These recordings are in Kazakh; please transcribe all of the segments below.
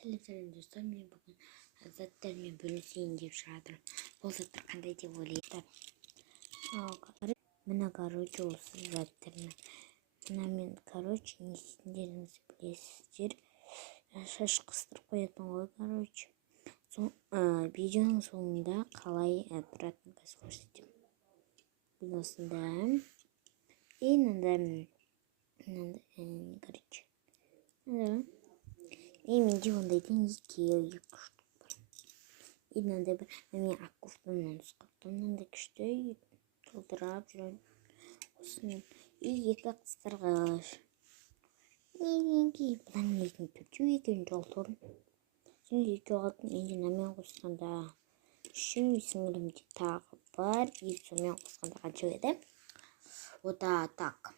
Сәлем достар, мен бүгін заттармен бөлісейін деп жатырмын. Бұл заттар қандай деп ойлайсыздар? Мына короче осы заттармен. Мына мен короче не істейтіндеріңізді білесіздер. Шаш қыстырып қоятын ғой короче. Видеоның соңында қалай тұратынын көрсетемін. Осында и мынандай короче. И менде ондайдың екі штук бар. И мынандай бір мен аккуфтан нұсқаптан мынандай күшті толтырап жүрген. Осыны и екі қыстырғыш. Бұдан нетін төртеу екеуін жолтырын. Сен екеу алдың енді намен қосқанда үшеу сіңірімде тағы бар. И сонымен қосқанда қанша еді? Ода так.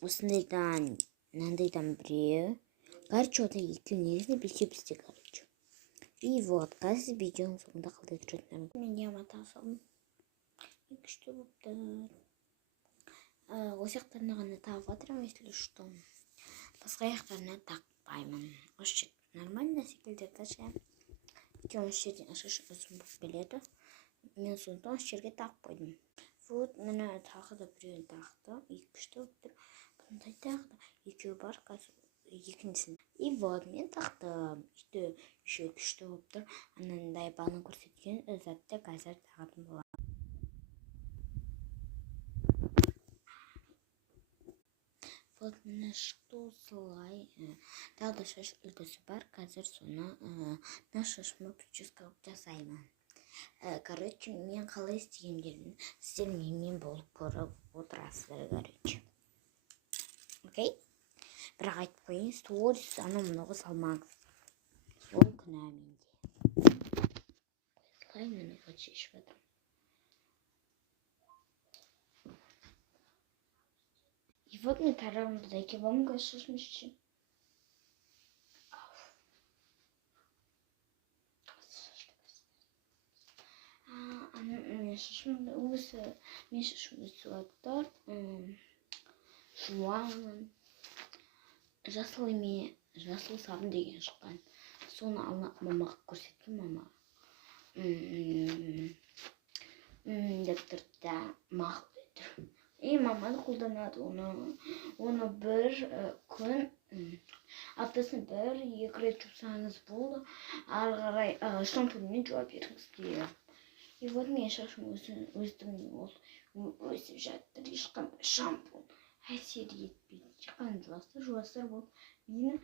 Осындайдан мынандайдан біреу. Короче, ода екеу негізінде бесеу бізде, короче. И вот, қазір видеоның соңында қалдай тұратынын. Мен ямата салдым. Күшті болыпты. Осы жақтарына ғана тағып жатырмын, если что. Басқа жақтарына тақпаймын. Осы нормально секілді таша. Өйткені осы жерден ашқыш ұзын болып келеді. Мен сондықтан осы жерге тағып қойдым. Вот, мына тағы да біреуін тақты. Күшті болыпты. Бұндай тағы да екеу бар, қазір екіншісін. И вот, мен тақтым. Еще күшті болыпты. Анандай баны көрсеткен затты қазір тағатын болады. Вот мына шықты осылай. Тағы да шаш үлгісі бар. Қазір соны шашыма прическа жасаймын. Короче, мен қалай істегендерін сіздер менімен болып көріп отырасыздар, короче. Окей? Бірақ айтып қойын, сторис анау-мынауға салмаңыз. Ол күнә менде. Осылай мені вот шешіп жатырмын. И вот мен тарағымды да әкеп аламын, шашым үшін. Мен шашым өсіп аттар. Жуамын. Жасыл сабын деген шыққан. Соны мамаға көрсеттім, мама. Деп тұрды, мақұл деді. И маманы қолданады оны бір күн аптасына бір-екі рет жусаңыз болды. Ары қарай шампуньмен жуа беріңіз дейді. И вот мен шашым өсіп жатыр. Ешқандай шампунь әсер етпейді. Шыққан жуастар болып мені